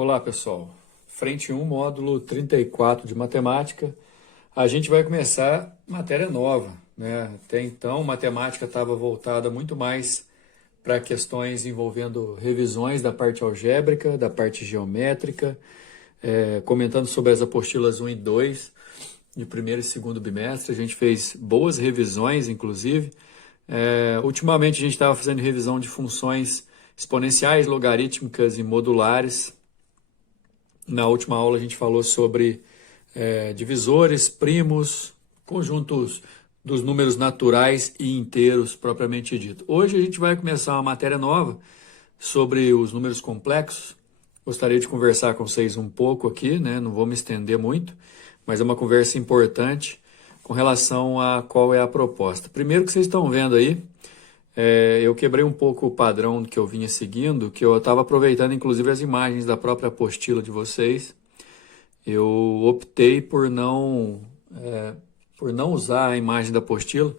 Olá, pessoal. Frente 1, módulo 34 de matemática. A gente vai começar matéria nova, né? Até então, matemática estava voltada muito mais para questões envolvendo revisões da parte algébrica, da parte geométrica, comentando sobre as apostilas 1 e 2 de primeiro e segundo bimestre. A gente fez boas revisões, inclusive. Ultimamente, a gente estava fazendo revisão de funções exponenciais, logarítmicas e modulares. Na última aula a gente falou sobre divisores, primos, conjuntos dos números naturais e inteiros propriamente dito. Hoje a gente vai começar uma matéria nova sobre os números complexos. Gostaria de conversar com vocês um pouco aqui, né? Não vou me estender muito, mas é uma conversa importante com relação a qual é a proposta. Primeiro que vocês estão vendo aí, eu quebrei um pouco o padrão que eu vinha seguindo, que eu estava aproveitando inclusive as imagens da própria apostila de vocês. Eu optei por não usar a imagem da apostila,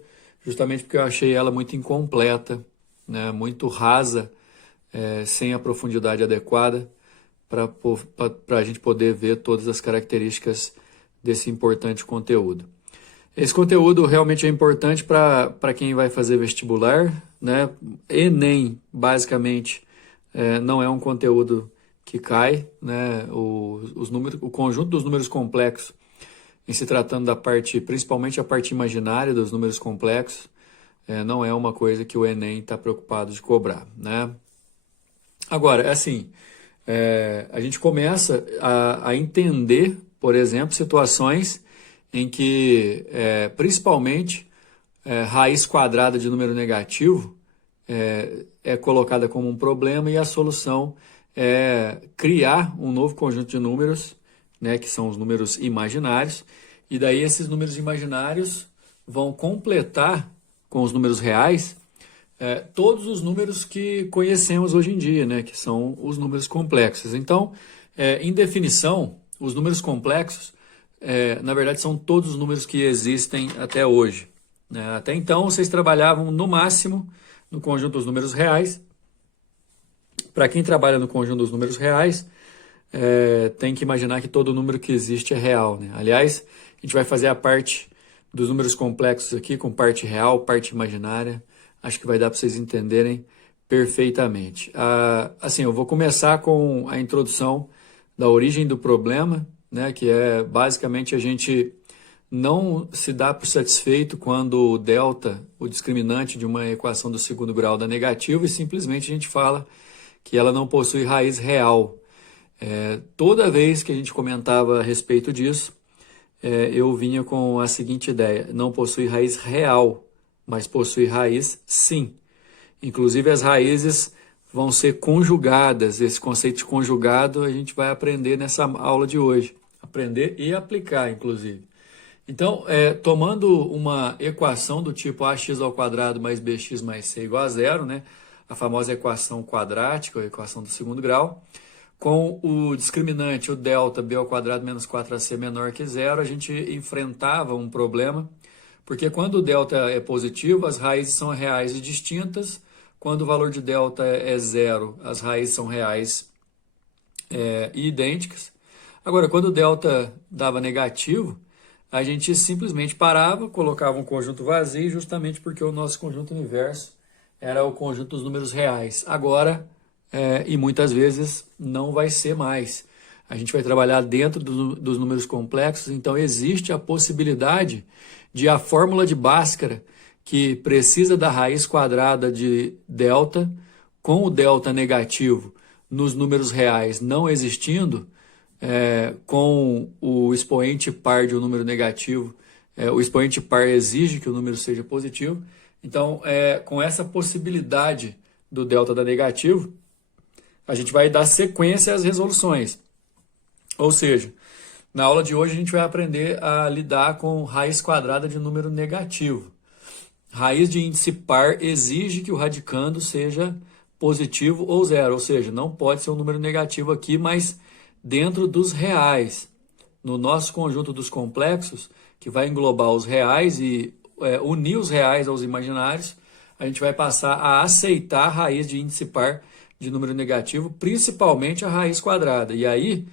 justamente porque eu achei ela muito incompleta, né, muito rasa, sem a profundidade adequada para a gente poder ver todas as características desse importante conteúdo. Esse conteúdo realmente é importante para quem vai fazer vestibular, né? Enem, basicamente, não é um conteúdo que cai, né? O conjunto dos números complexos, em se tratando da parte, principalmente a parte imaginária dos números complexos, não é uma coisa que o Enem está preocupado de cobrar, né? Agora, assim, a gente começa a entender, por exemplo, situações em que, principalmente, raiz quadrada de número negativo é colocada como um problema e a solução é criar um novo conjunto de números, né, que são os números imaginários, e daí esses números imaginários vão completar com os números reais todos os números que conhecemos hoje em dia, né, que são os números complexos. Então, em definição, os números complexos na verdade, são todos os números que existem até hoje, né? Até então, vocês trabalhavam no máximo no conjunto dos números reais. Para quem trabalha no conjunto dos números reais, tem que imaginar que todo número que existe é real, né? Aliás, a gente vai fazer a parte dos números complexos aqui, com parte real, parte imaginária. Acho que vai dar para vocês entenderem perfeitamente. Assim, eu vou começar com a introdução da origem do problema, né, que é basicamente a gente não se dá por satisfeito quando o delta, o discriminante de uma equação do segundo grau dá negativo, e simplesmente a gente fala que ela não possui raiz real. Toda vez que a gente comentava a respeito disso, eu vinha com a seguinte ideia: não possui raiz real, mas possui raiz sim. Inclusive as raízes vão ser conjugadas. Esse conceito de conjugado a gente vai aprender nessa aula de hoje. Aprender e aplicar, inclusive. Então, tomando uma equação do tipo ax ao quadrado mais bx mais c igual a zero, né? A famosa equação quadrática, a equação do segundo grau, com o discriminante, o delta, b ao quadrado menos 4ac menor que zero, a gente enfrentava um problema, porque quando o delta é positivo, as raízes são reais e distintas. Quando o valor de delta é zero, as raízes são reais e idênticas. Agora, quando o delta dava negativo, a gente simplesmente parava, colocava um conjunto vazio, justamente porque o nosso conjunto universo era o conjunto dos números reais. Agora, e muitas vezes, não vai ser mais. A gente vai trabalhar dentro dos números complexos, então existe a possibilidade de a fórmula de Bhaskara, que precisa da raiz quadrada de delta, com o delta negativo nos números reais não existindo, com o expoente par de um número negativo, o expoente par exige que o número seja positivo. Então, com essa possibilidade do delta dar negativo, a gente vai dar sequência às resoluções. Ou seja, na aula de hoje a gente vai aprender a lidar com raiz quadrada de número negativo. Raiz de índice par exige que o radicando seja positivo ou zero, ou seja, não pode ser um número negativo aqui, mas dentro dos reais. No nosso conjunto dos complexos, que vai englobar os reais e unir os reais aos imaginários, a gente vai passar a aceitar a raiz de índice par de número negativo, principalmente a raiz quadrada. E aí,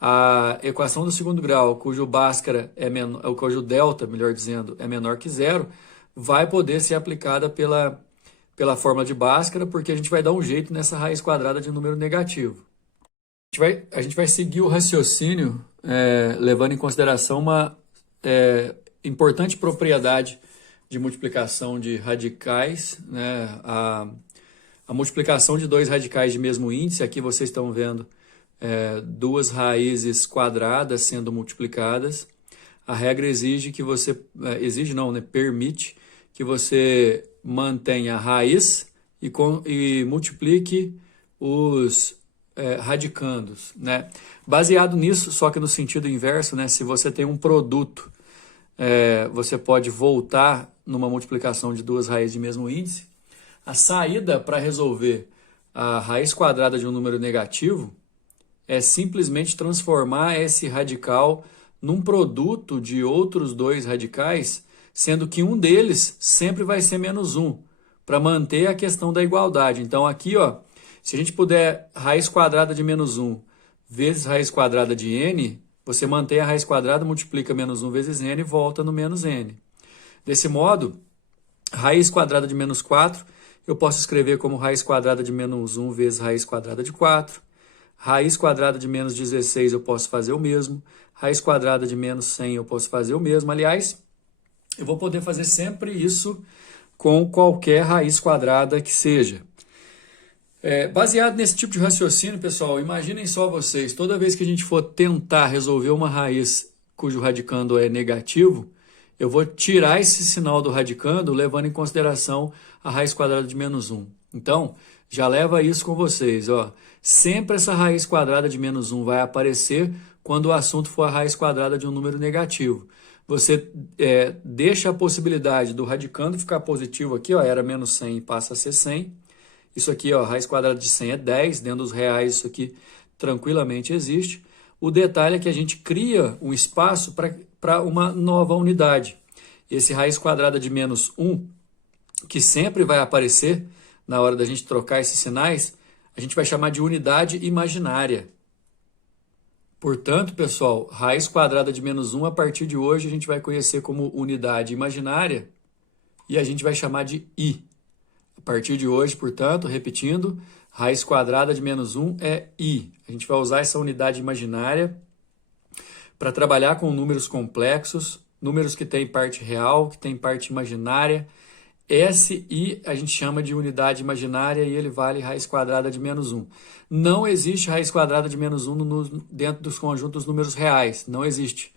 a equação do segundo grau, cujo Bhaskara é menor, cujo delta, melhor dizendo, é menor que zero, vai poder ser aplicada pela fórmula de Bhaskara, porque a gente vai dar um jeito nessa raiz quadrada de número negativo. A gente vai seguir o raciocínio levando em consideração uma importante propriedade de multiplicação de radicais, né? A multiplicação de dois radicais de mesmo índice, aqui vocês estão vendo duas raízes quadradas sendo multiplicadas. A regra exige que você, exige não, né? Permite que você mantenha a raiz e multiplique os radicandos, né? Baseado nisso, só que no sentido inverso, né? Se você tem um produto, você pode voltar numa multiplicação de duas raízes de mesmo índice. A saída para resolver a raiz quadrada de um número negativo é simplesmente transformar esse radical num produto de outros dois radicais, sendo que um deles sempre vai ser menos 1, para manter a questão da igualdade. Então aqui, ó, se a gente puder raiz quadrada de menos 1 vezes raiz quadrada de n, você mantém a raiz quadrada, multiplica menos 1 vezes n e volta no menos n. Desse modo, raiz quadrada de menos 4, eu posso escrever como raiz quadrada de menos 1 vezes raiz quadrada de 4. Raiz quadrada de menos 16 eu posso fazer o mesmo. Raiz quadrada de menos 100 eu posso fazer o mesmo. Aliás, eu vou poder fazer sempre isso com qualquer raiz quadrada que seja. Baseado nesse tipo de raciocínio, pessoal, imaginem só vocês, toda vez que a gente for tentar resolver uma raiz cujo radicando é negativo, eu vou tirar esse sinal do radicando, levando em consideração a raiz quadrada de menos 1. Então, já leva isso com vocês, ó. Sempre essa raiz quadrada de menos 1 vai aparecer quando o assunto for a raiz quadrada de um número negativo. Você deixa a possibilidade do radicando ficar positivo aqui, ó, era menos 100 e passa a ser 100. Isso aqui, ó, raiz quadrada de 100 é 10, dentro dos reais isso aqui tranquilamente existe. O detalhe é que a gente cria um espaço para uma nova unidade. Esse raiz quadrada de menos 1, que sempre vai aparecer na hora da gente trocar esses sinais, a gente vai chamar de unidade imaginária. Portanto, pessoal, raiz quadrada de menos 1, a partir de hoje, a gente vai conhecer como unidade imaginária e a gente vai chamar de i. A partir de hoje, portanto, repetindo, raiz quadrada de menos 1 é i. A gente vai usar essa unidade imaginária para trabalhar com números complexos, números que têm parte real, que têm parte imaginária. Esse i a gente chama de unidade imaginária e ele vale raiz quadrada de menos 1. Não existe raiz quadrada de menos 1 dentro dos conjuntos números reais, não existe.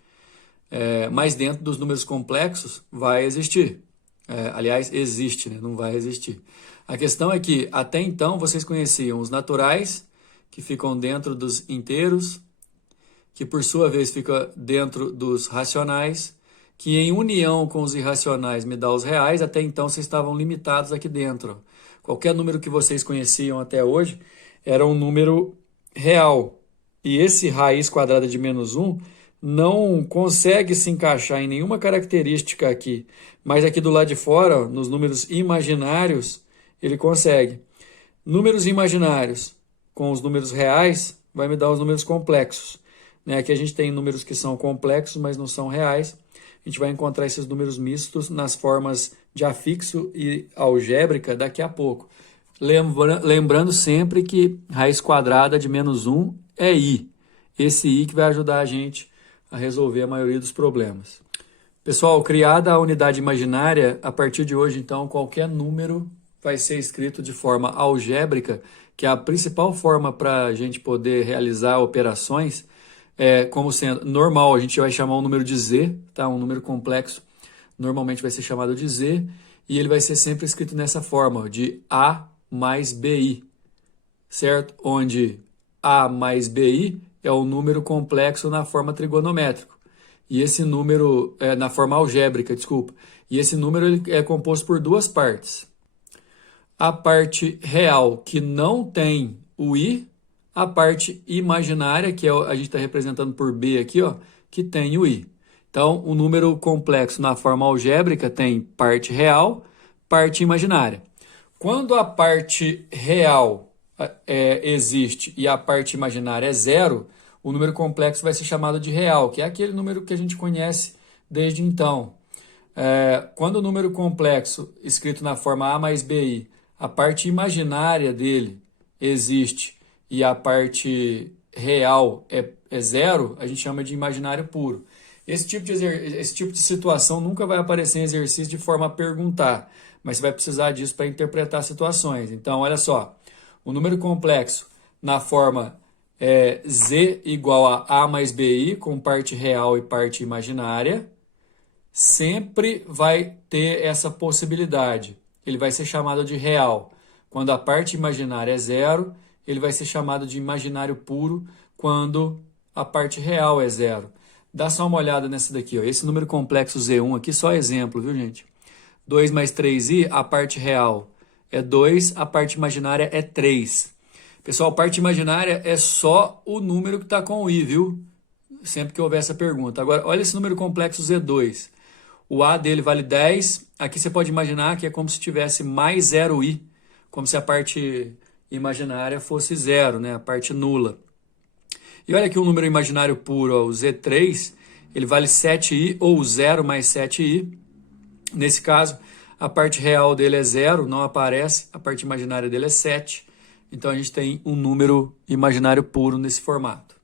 Mas dentro dos números complexos vai existir. Aliás, existe, né? Não vai existir. A questão é que, até então, vocês conheciam os naturais, que ficam dentro dos inteiros, que por sua vez fica dentro dos racionais, que em união com os irracionais me dá os reais. Até então vocês estavam limitados aqui dentro. Qualquer número que vocês conheciam até hoje era um número real. E esse raiz quadrada de menos 1 não consegue se encaixar em nenhuma característica aqui. Mas aqui do lado de fora, nos números imaginários, ele consegue. Números imaginários com os números reais vai me dar os números complexos. Aqui a gente tem números que são complexos, mas não são reais. A gente vai encontrar esses números mistos nas formas de afixo e algébrica daqui a pouco. Lembrando sempre que raiz quadrada de menos 1 é i. Esse i que vai ajudar a gente a resolver a maioria dos problemas. Pessoal, criada a unidade imaginária, a partir de hoje, então, qualquer número vai ser escrito de forma algébrica, que é a principal forma para a gente poder realizar operações. Como sendo normal, a gente vai chamar um número de z, tá? Um número complexo normalmente vai ser chamado de z, e ele vai ser sempre escrito nessa forma, de a mais bi, certo? Onde a mais bi é o número complexo na forma trigonométrica, e esse número, na forma algébrica, desculpa, e esse número ele é composto por duas partes. A parte real, que não tem o i, a parte imaginária, que a gente está representando por B aqui, ó, que tem o i. Então, o número complexo na forma algébrica tem parte real, parte imaginária. Quando a parte real existe e a parte imaginária é zero, o número complexo vai ser chamado de real, que é aquele número que a gente conhece desde então. Quando o número complexo, escrito na forma a mais bi, a parte imaginária dele existe e a parte real é zero, a gente chama de imaginário puro. Esse tipo de situação nunca vai aparecer em exercício de forma a perguntar, mas você vai precisar disso para interpretar situações. Então, olha só, o número complexo na forma z igual a mais bi, com parte real e parte imaginária, sempre vai ter essa possibilidade. Ele vai ser chamado de real quando a parte imaginária é zero, ele vai ser chamado de imaginário puro quando a parte real é zero. Dá só uma olhada nessa daqui, ó. Esse número complexo Z1 aqui, só exemplo, viu, gente? 2 mais 3i, a parte real é 2, a parte imaginária é 3. Pessoal, a parte imaginária é só o número que está com o i, viu? Sempre que houver essa pergunta. Agora, olha esse número complexo Z2. O a dele vale 10. Aqui você pode imaginar que é como se tivesse mais 0i, como se a parte imaginária fosse zero, né? A parte nula. E olha aqui o número imaginário puro, ó, o Z3, ele vale 7i ou 0 mais 7i. Nesse caso, a parte real dele é 0, não aparece, a parte imaginária dele é 7. Então a gente tem um número imaginário puro nesse formato.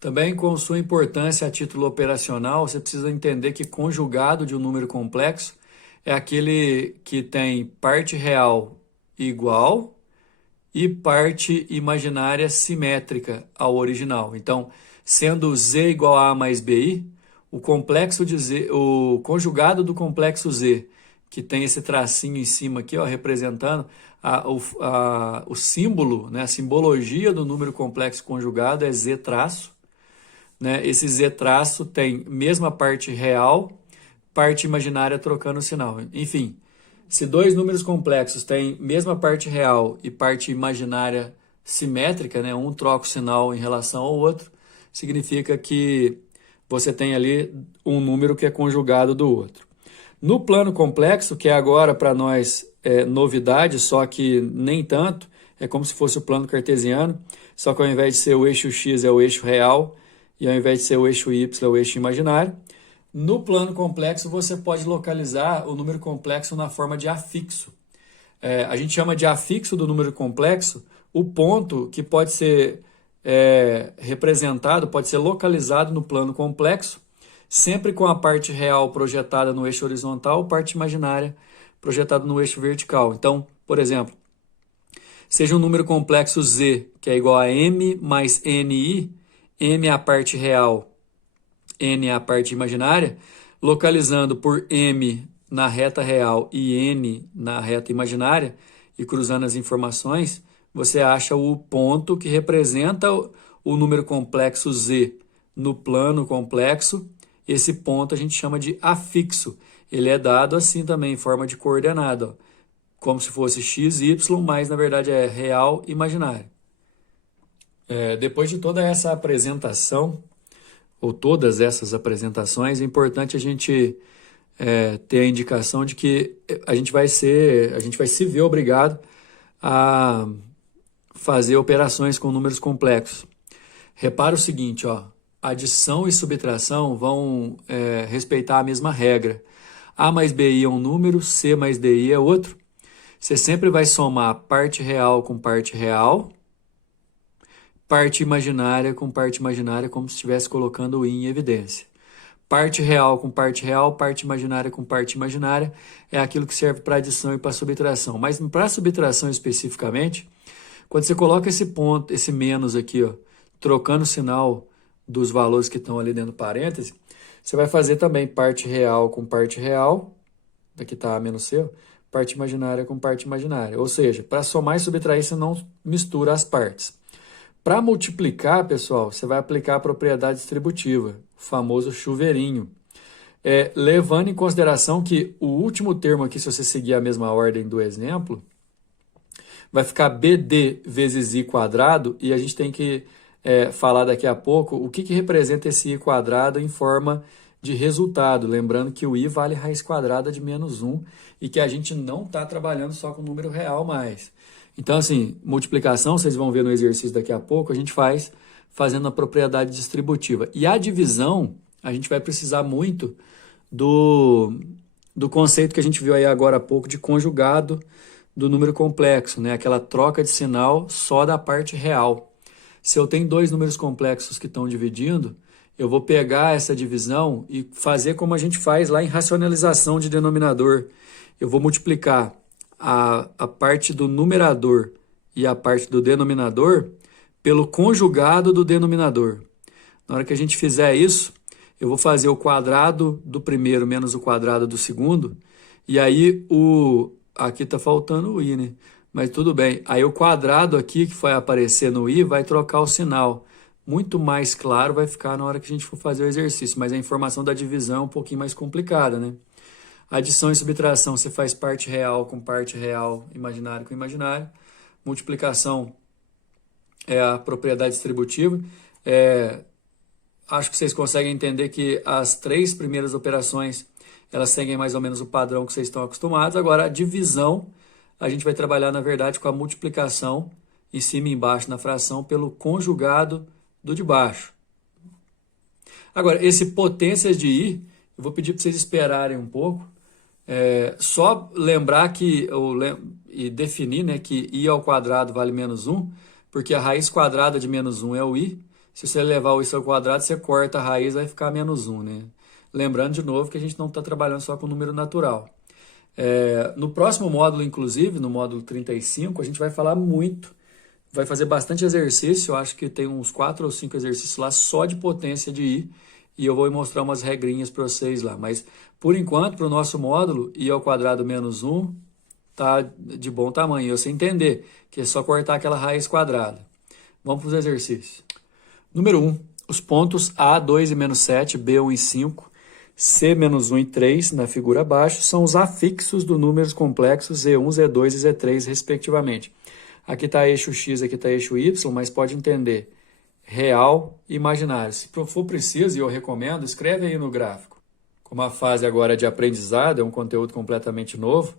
Também, com sua importância a título operacional, você precisa entender que conjugado de um número complexo é aquele que tem parte real igual e parte imaginária simétrica ao original. Então, sendo z igual a mais bi, o complexo de z, o conjugado do complexo z, que tem esse tracinho em cima aqui, ó, representando o símbolo, né, a simbologia do número complexo conjugado é z traço. Né? Esse z traço tem mesma parte real, parte imaginária trocando o sinal. Enfim, se dois números complexos têm mesma parte real e parte imaginária simétrica, né, um troca o sinal em relação ao outro, significa que você tem ali um número que é conjugado do outro. No plano complexo, que é agora para nós novidade, só que nem tanto, é como se fosse o plano cartesiano, só que ao invés de ser o eixo x é o eixo real, e ao invés de ser o eixo y é o eixo imaginário. No plano complexo, você pode localizar o número complexo na forma de afixo. A gente chama de afixo do número complexo o ponto que pode ser representado, pode ser localizado no plano complexo, sempre com a parte real projetada no eixo horizontal, parte imaginária projetada no eixo vertical. Então, por exemplo, seja um número complexo z, que é igual a m mais ni, m é a parte real, n é a parte imaginária, localizando por m na reta real e n na reta imaginária, e cruzando as informações, você acha o ponto que representa o número complexo z no plano complexo. Esse ponto a gente chama de afixo. Ele é dado assim também, em forma de coordenada, ó, como se fosse x, y, mas na verdade é real e imaginário. Depois de toda essa apresentação, ou todas essas apresentações, é importante a gente ter a indicação de que a gente vai se ver obrigado a fazer operações com números complexos. Repara o seguinte, ó, adição e subtração vão respeitar a mesma regra. A mais bi é um número, C mais DI é outro. Você sempre vai somar parte real com parte real, parte imaginária com parte imaginária, como se estivesse colocando o i em evidência. Parte real com parte real, parte imaginária com parte imaginária, é aquilo que serve para adição e para subtração. Mas para subtração especificamente, quando você coloca esse ponto, esse menos aqui, ó, trocando o sinal dos valores que estão ali dentro do parêntese, você vai fazer também parte real com parte real, daqui está a menos c, ó, parte imaginária com parte imaginária. Ou seja, para somar e subtrair, você não mistura as partes. Para multiplicar, pessoal, você vai aplicar a propriedade distributiva, o famoso chuveirinho. Levando em consideração que o último termo aqui, se você seguir a mesma ordem do exemplo, vai ficar BD vezes I quadrado, e a gente tem que falar daqui a pouco o que representa esse I quadrado em forma de resultado. Lembrando que o I vale raiz quadrada de menos 1 e que a gente não está trabalhando só com número real mais. Então, assim, multiplicação, vocês vão ver no exercício daqui a pouco, a gente faz fazendo a propriedade distributiva. E a divisão, a gente vai precisar muito do conceito que a gente viu aí agora há pouco de conjugado do número complexo, né? Aquela troca de sinal só da parte real. Se eu tenho dois números complexos que estão dividindo, eu vou pegar essa divisão e fazer como a gente faz lá em racionalização de denominador. Eu vou multiplicar a parte do numerador e a parte do denominador pelo conjugado do denominador. Na hora que a gente fizer isso, eu vou fazer o quadrado do primeiro menos o quadrado do segundo, e aí aqui está faltando o i, né? Mas tudo bem. Aí o quadrado aqui que vai aparecer no i vai trocar o sinal. Muito mais claro vai ficar na hora que a gente for fazer o exercício, mas a informação da divisão é um pouquinho mais complicada, né? Adição e subtração, você faz parte real com parte real, imaginário com imaginário. Multiplicação é a propriedade distributiva. Acho que vocês conseguem entender que as três primeiras operações, elas seguem mais ou menos o padrão que vocês estão acostumados. Agora, a divisão, a gente vai trabalhar, na verdade, com a multiplicação em cima e embaixo na fração pelo conjugado do de baixo. Agora, esse potências de i, eu vou pedir para vocês esperarem um pouco. Só lembrar e definir, né, que i ao quadrado vale menos 1, porque a raiz quadrada de menos 1 é o i. Se você levar o i ao quadrado, você corta a raiz, vai ficar menos 1, né? Lembrando de novo que a gente não está trabalhando só com número natural. No próximo módulo, inclusive, no módulo 35, a gente vai falar muito, vai fazer bastante exercício, eu acho que tem uns 4 ou 5 exercícios lá só de potência de i, e eu vou mostrar umas regrinhas para vocês lá. Mas, por enquanto, para o nosso módulo, i ao quadrado menos 1 tá de bom tamanho. Você entender que é só cortar aquela raiz quadrada. Vamos para os exercícios. Número 1. Os pontos A, 2 e menos 7, B1 e 5, C, menos 1 e 3, na figura abaixo, são os afixos do números complexos Z1, Z2 e Z3, respectivamente. Aqui está eixo X, aqui está eixo Y, mas pode entender real e imaginário. Se for preciso, e eu recomendo, escreve aí no gráfico. Como a fase agora é de aprendizado, é um conteúdo completamente novo,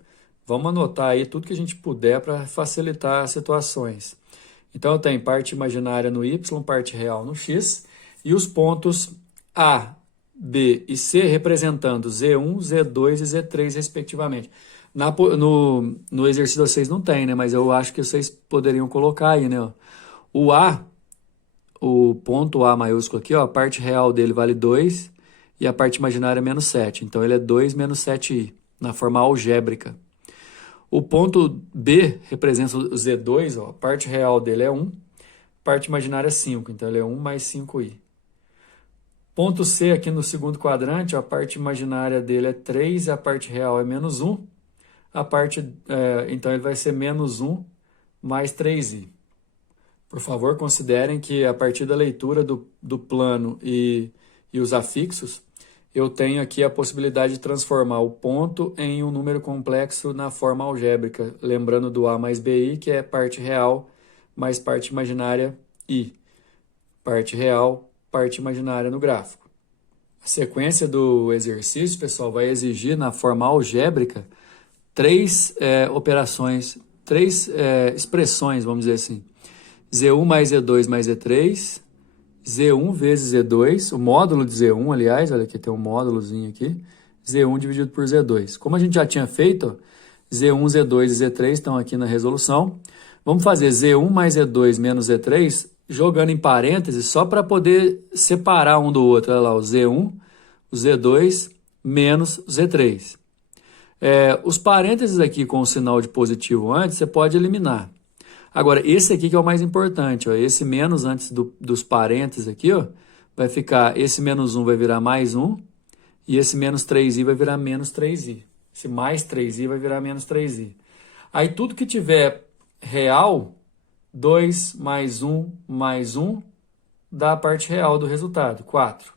vamos anotar aí tudo que a gente puder para facilitar as situações. Então, eu tenho parte imaginária no Y, parte real no X, e os pontos A, B e C representando Z1, Z2 e Z3, respectivamente. No exercício vocês não tem, né? Mas eu acho que vocês poderiam colocar aí, né? O A, o ponto A maiúsculo aqui, ó, a parte real dele vale 2 e a parte imaginária é menos 7. Então, ele é 2 menos 7i, na forma algébrica. O ponto B representa o Z2, ó, a parte real dele é 1, a parte imaginária é 5, então ele é 1 mais 5i. Ponto C aqui no segundo quadrante, ó, a parte imaginária dele é 3 e a parte real é menos 1, então ele vai ser menos 1 mais 3i. Por favor, considerem que a partir da leitura do plano e os afixos, eu tenho aqui a possibilidade de transformar o ponto em um número complexo na forma algébrica, lembrando do A mais BI, que é parte real mais parte imaginária I. Parte real, parte imaginária no gráfico. A sequência do exercício, pessoal, vai exigir na forma algébrica três operações, três expressões, vamos dizer assim. Z1 mais Z2 mais Z3, Z1 vezes Z2, o módulo de Z1, aliás, olha aqui, tem um módulozinho aqui, Z1 dividido por Z2. Como a gente já tinha feito, ó, Z1, Z2 e Z3 estão aqui na resolução. Vamos fazer Z1 mais Z2 menos Z3, jogando em parênteses, só para poder separar um do outro. Olha lá, o Z1, o Z2 menos o Z3. Os parênteses aqui com o sinal de positivo antes, você pode eliminar. Agora, esse aqui que é o mais importante, ó, esse menos antes dos parênteses aqui, ó, vai ficar, esse menos 1 vai virar mais 1, e esse menos 3i vai virar menos 3i. Esse mais 3i vai virar menos 3i. Aí tudo que tiver real, 2 mais 1 dá a parte real do resultado, 4.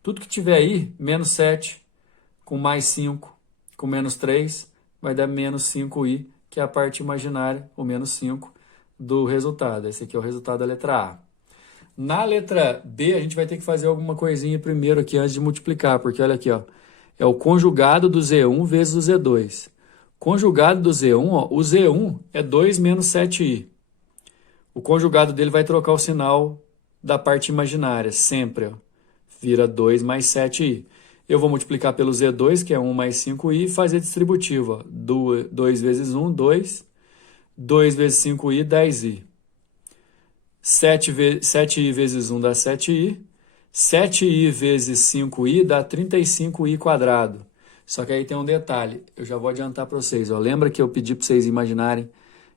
Tudo que tiver aí, menos 7 com mais 5 com menos 3, vai dar menos 5i, que é a parte imaginária, o menos 5, do resultado. Esse aqui é o resultado da letra A. Na letra B, a gente vai ter que fazer alguma coisinha primeiro aqui antes de multiplicar, porque olha aqui, ó, é o conjugado do Z1 vezes o Z2. Conjugado do Z1, ó, o Z1 é 2 menos 7i. O conjugado dele vai trocar o sinal da parte imaginária, sempre, ó. Vira 2 mais 7i. Eu vou multiplicar pelo Z2, que é 1 mais 5i, e fazer distributivo, ó. 2 vezes 1, 2. 2 vezes 5i, 10i. 7i vezes 1 dá 7i. 7i vezes 5i dá 35i quadrado. Só que aí tem um detalhe, eu já vou adiantar para vocês. Ó. Lembra que eu pedi para vocês imaginarem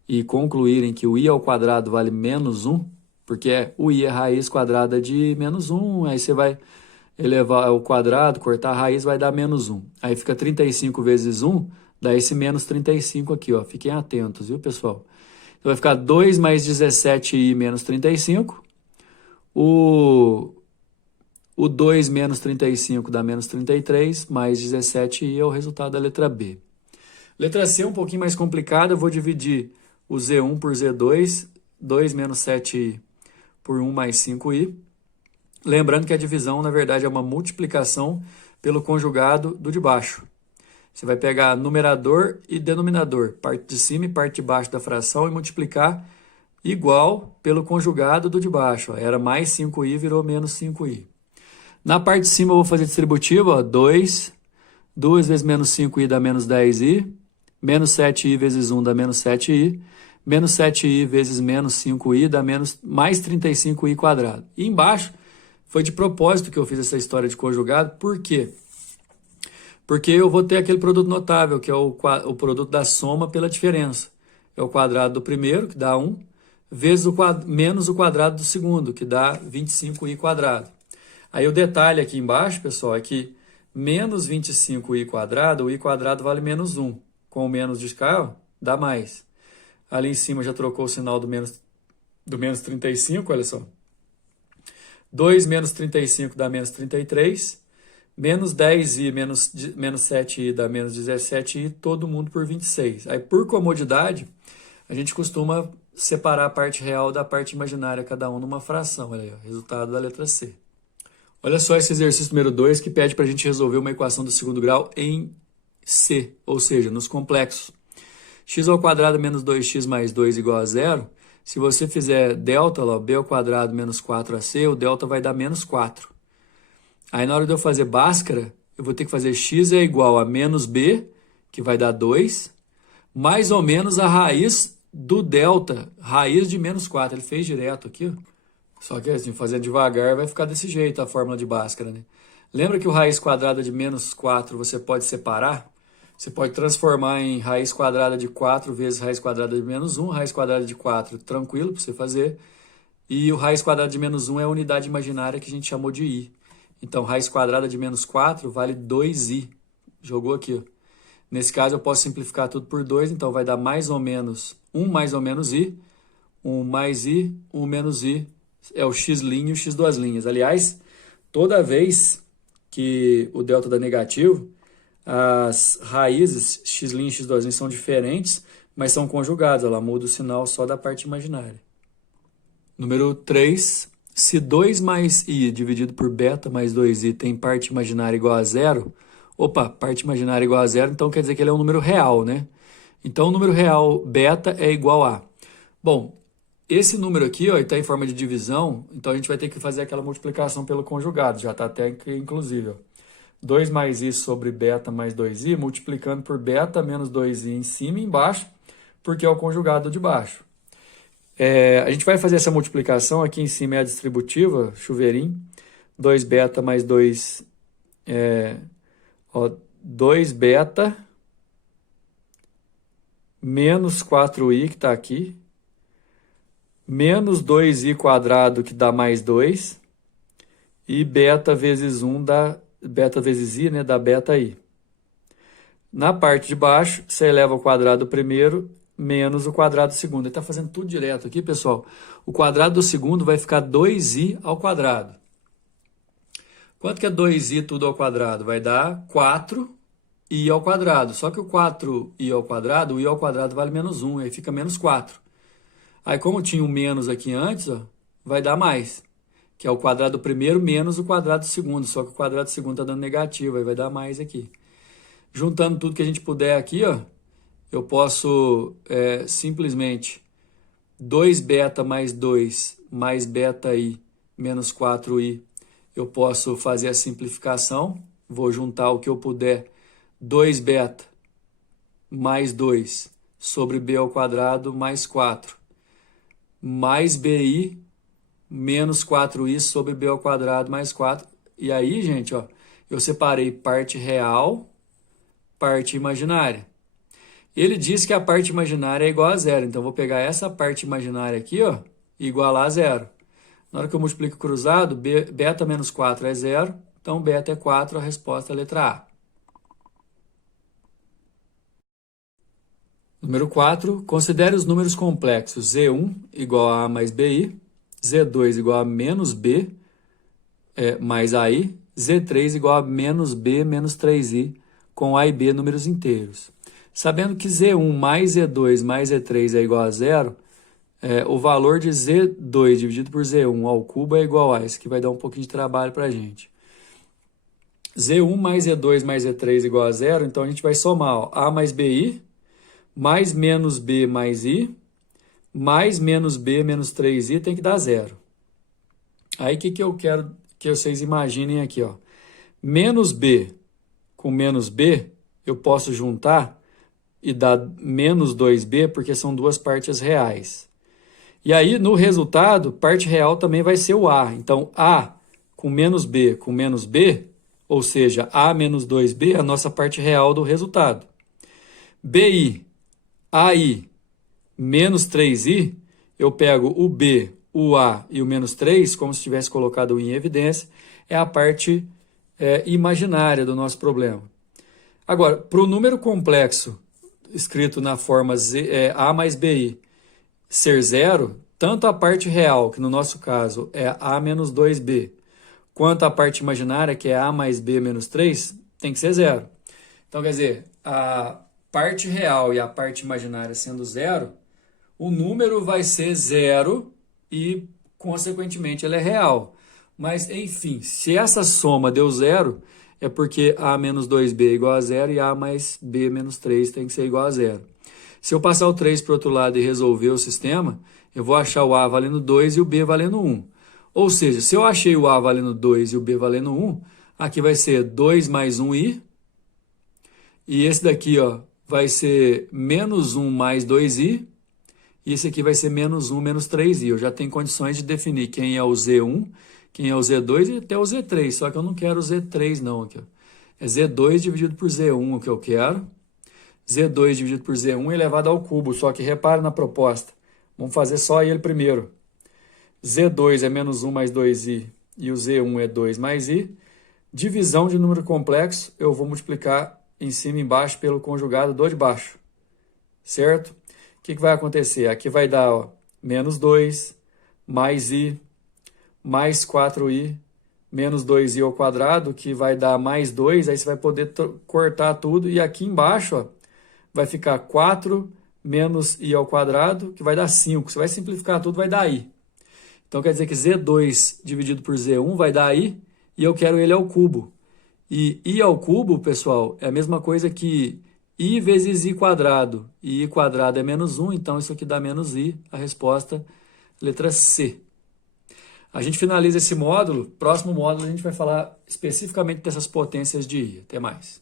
e concluírem que o i ao quadrado vale menos 1? Porque o i é raiz quadrada de menos 1, aí você vai elevar ao quadrado, cortar a raiz, vai dar menos 1. Aí fica 35 vezes 1, dá esse menos 35 aqui, ó. Fiquem atentos, viu, pessoal? Então vai ficar 2 mais 17i menos 35. O 2 menos 35 dá menos 33, mais 17i é o resultado da letra B. Letra C é um pouquinho mais complicada, eu vou dividir o Z1 por Z2, 2 menos 7i por 1 mais 5i. Lembrando que a divisão, na verdade, é uma multiplicação pelo conjugado do de baixo. Você vai pegar numerador e denominador, parte de cima e parte de baixo da fração, e multiplicar igual pelo conjugado do de baixo. Ó. Era mais 5i, virou menos 5i. Na parte de cima eu vou fazer distributivo, ó, 2 vezes menos 5i dá menos 10i, menos 7i vezes 1 dá menos 7i, menos 7i vezes menos 5i dá mais 35i quadrado. E embaixo foi de propósito que eu fiz essa história de conjugado, por quê? Porque eu vou ter aquele produto notável, que é o produto da soma pela diferença. É o quadrado do primeiro, que dá 1, vezes menos o quadrado do segundo, que dá 25i quadrado. Aí o detalhe aqui embaixo, pessoal, é que menos 25i quadrado, o i quadrado vale menos 1. Com o menos de cá, ó, dá mais. Ali em cima já trocou o sinal do menos 35, olha só. 2 menos 35 dá menos 33. Menos 10i menos 7i dá menos 17i, todo mundo por 26. Aí, por comodidade, a gente costuma separar a parte real da parte imaginária, cada um numa fração. Olha aí, ó, resultado da letra C. Olha só esse exercício número 2 que pede para a gente resolver uma equação do segundo grau em C, ou seja, nos complexos. X ao quadrado menos 2x mais 2 igual a 0. Se você fizer delta, lá, b ao quadrado menos 4ac, o delta vai dar menos 4. Aí na hora de eu fazer Bhaskara, eu vou ter que fazer x é igual a menos b, que vai dar 2, mais ou menos a raiz do delta, raiz de menos 4. Ele fez direto aqui, ó. Só que assim, fazendo devagar, vai ficar desse jeito a fórmula de Bhaskara, né? Lembra que o raiz quadrada de menos 4 você pode separar? Você pode transformar em raiz quadrada de 4 vezes raiz quadrada de menos 1, raiz quadrada de 4, tranquilo para você fazer. E o raiz quadrada de menos 1 é a unidade imaginária que a gente chamou de i. Então, raiz quadrada de menos 4 vale 2i. Jogou aqui, ó. Nesse caso, eu posso simplificar tudo por 2, então vai dar mais ou menos 1 mais ou menos i, 1 mais i, 1 menos i, é o x' e o x duas linhas. Aliás, toda vez que o delta dá negativo, as raízes x' e x duas linhas são diferentes, mas são conjugadas, ela muda o sinal só da parte imaginária. Número 3, se 2 mais i dividido por beta mais 2i tem parte imaginária igual a 0, opa, parte imaginária igual a 0, então quer dizer que ele é um número real, né? Então o número real beta é igual a... Bom, esse número aqui está em forma de divisão, então a gente vai ter que fazer aquela multiplicação pelo conjugado, já está até aqui inclusive. Ó. 2 mais i sobre beta mais 2i, multiplicando por beta menos 2i em cima e embaixo, porque é o conjugado de baixo. A gente vai fazer essa multiplicação, aqui em cima é a distributiva, chuveirinho, 2 beta mais 2, 2 beta menos 4i, que está aqui, menos 2i quadrado, que dá mais 2, e beta vezes 1 dá, beta vezes i, né, dá beta i. Na parte de baixo, você eleva ao quadrado primeiro, menos o quadrado do segundo. Ele está fazendo tudo direto aqui, pessoal. O quadrado do segundo vai ficar 2i ao quadrado. Quanto que é 2i tudo ao quadrado? Vai dar 4i ao quadrado. Só que o 4i ao quadrado, o i ao quadrado vale menos 1, aí fica menos 4. Aí como tinha um menos aqui antes, ó, vai dar mais, que é o quadrado do primeiro menos o quadrado do segundo. Só que o quadrado do segundo está dando negativo, aí vai dar mais aqui. Juntando tudo que a gente puder aqui, ó, eu posso simplesmente 2 beta mais 2 mais beta i menos 4i, eu posso fazer a simplificação, vou juntar o que eu puder, 2 beta mais 2 sobre b ao quadrado mais 4, mais bi menos 4i sobre b ao quadrado mais 4. E aí, gente, ó, eu separei parte real, parte imaginária. Ele diz que a parte imaginária é igual a zero, então eu vou pegar essa parte imaginária aqui, ó, e igualar a zero. Na hora que eu multiplico cruzado, beta menos 4 é zero, então beta é 4, a resposta é a letra A. Número 4, considere os números complexos Z1 igual a mais BI, Z2 igual a menos B mais AI, Z3 igual a menos B menos 3I, com A e B números inteiros. Sabendo que Z1 mais Z2 mais Z3 é igual a zero, o valor de Z2 dividido por Z1 ao cubo é igual a, isso que vai dar um pouquinho de trabalho para a gente. Z1 mais Z2 mais Z3 igual a zero, então a gente vai somar, ó, A mais BI, mais menos B mais I, mais menos B menos 3I tem que dar zero. Aí o que eu quero que vocês imaginem aqui, ó. Menos B com menos B, eu posso juntar e dar menos 2B, porque são duas partes reais. E aí, no resultado, parte real também vai ser o A. Então, A com menos B, ou seja, A menos 2B, é a nossa parte real do resultado. BI, AI, menos 3I, eu pego o B, o A e o menos 3, como se tivesse colocado o I em evidência, é a parte imaginária do nosso problema. Agora, para o número complexo, escrito na forma A mais BI, ser zero, tanto a parte real, que no nosso caso é A menos 2B, quanto a parte imaginária, que é A mais B menos 3, tem que ser zero. Então, quer dizer, a parte real e a parte imaginária sendo zero, o número vai ser zero e, consequentemente, ele é real. Mas, enfim, se essa soma deu zero, é porque A menos 2B é igual a zero e A mais B menos 3 tem que ser igual a zero. Se eu passar o 3 para o outro lado e resolver o sistema, eu vou achar o A valendo 2 e o B valendo 1. Ou seja, se eu achei o A valendo 2 e o B valendo 1, aqui vai ser 2 mais 1i, e esse daqui, ó, vai ser menos 1 mais 2i, e esse aqui vai ser menos 1 menos 3i. Eu já tenho condições de definir quem é o Z1, quem é o Z2 e até o Z3, só que eu não quero o Z3 não. Aqui, ó. É Z2 dividido por Z1 o que eu quero. Z2 dividido por Z1 elevado ao cubo, só que repare na proposta. Vamos fazer só ele primeiro. Z2 é menos 1 mais 2i e o Z1 é 2 mais i. Divisão de número complexo, eu vou multiplicar em cima e embaixo pelo conjugado do de baixo. Certo? O que vai acontecer? Aqui vai dar, ó, menos 2 mais i mais 4i menos 2i ao quadrado, que vai dar mais 2. Aí você vai poder cortar tudo. E aqui embaixo, ó, vai ficar 4 menos i ao quadrado, que vai dar 5. Você vai simplificar tudo, vai dar i. Então, quer dizer que Z2 dividido por Z1 vai dar i, e eu quero ele ao cubo. E i ao cubo, pessoal, é a mesma coisa que i vezes i quadrado. E i quadrado é menos 1, então isso aqui dá menos i. A resposta, letra C. A gente finaliza esse módulo. Próximo módulo a gente vai falar especificamente dessas potências de i. Até mais.